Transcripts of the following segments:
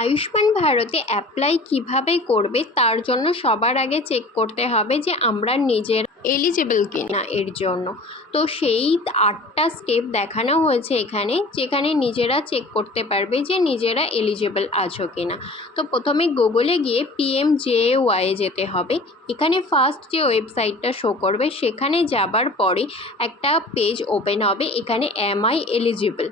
আয়ুষ্মান ভারতে অ্যাপ্লাই কিভাবে করবে তার জন্য সবার আগে চেক করতে হবে যে আমরা নিজের এলিজিবল কিনা এর জন্য। তো সেই 8টা স্টেপ দেখানো হয়েছে এখানে, যেখানে নিজেরা চেক করতে পারবে যে নিজেরা এলিজিবল আছো কিনা। তো প্রথমে গুগলে গিয়ে PMJAY যেতে হবে। এখানে ফার্স্ট যে ওয়েবসাইটটা শো করবে সেখানে যাবার পরে একটা পেজ ওপেন হবে, এখানে MI এলিজিবল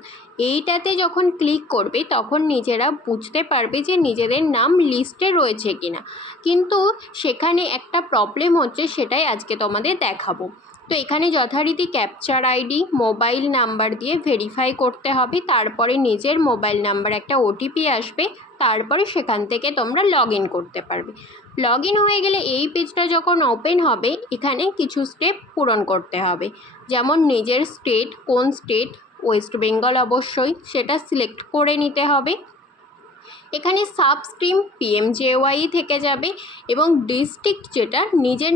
এইটাতে যখন ক্লিক করবে তখন নিজেরা বুঝতে পারবে যে নিজেদের নাম লিস্টে রয়েছে কিনা। কিন্তু সেখানে একটা প্রবলেম হচ্ছে, সেটাই আজকে তোমাদের দেখাবো। তো এখানে যথারীতি ক্যাপচার আইডি মোবাইল নাম্বার দিয়ে ভেরিফাই করতে হবে, তারপরে নিজের মোবাইল নাম্বার একটা OTP আসবে, তারপরে সেখান থেকে তোমরা লগ ইন করতে পারবে। লগ ইন হয়ে গেলে এই পেজটা যখন ওপেন হবে এখানে কিছু স্টেপ পূরণ করতে হবে, যেমন নিজের স্টেট, কোন স্টেট, ওয়েস্ট বেঙ্গল অবশ্যই সেটা সিলেক্ট করে নিতে হবে। এখানে সাবস্ট্রিম PMJAY থেকে যাবে এবং ডিস্ট্রিক্ট যেটা নিজের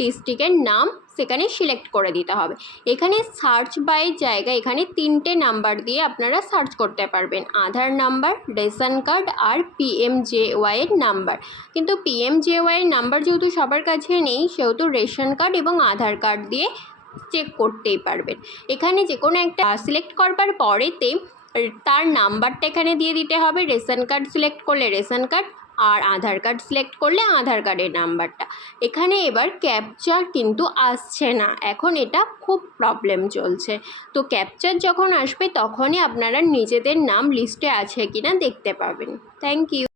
ডিস্ট্রিক্টের নাম সেখানে সিলেক্ট করে দিতে হবে। এখানে সার্চ বাই জায়গা, এখানে 3টে নাম্বার দিয়ে আপনারা সার্চ করতে পারবেন, আধার নাম্বার, রেশন কার্ড আর PMJAY এর নাম্বার। কিন্তু PMJAY এর নাম্বার যেহেতু সবার কাছে নেই, সেহেতু রেশন কার্ড এবং আধার কার্ড দিয়ে চেক করতেই পারবেন। এখানে যে কোনো একটা সিলেক্ট করবার পরেতে তার নাম্বারটা এখানে দিয়ে দিতে হবে। রেশন কার্ড সিলেক্ট করলে রেশন কার্ড, আর আধার কার্ড সিলেক্ট করলে আধার কার্ডের নাম্বারটা। এখানে এবার ক্যাপচার কিন্তু আসছে না, এখন এটা খুব প্রবলেম চলছে। তো ক্যাপচার যখন আসবে তখনই আপনারা নিজেদের নাম লিস্টে আছে কিনা দেখতে পাবেন। Thank you.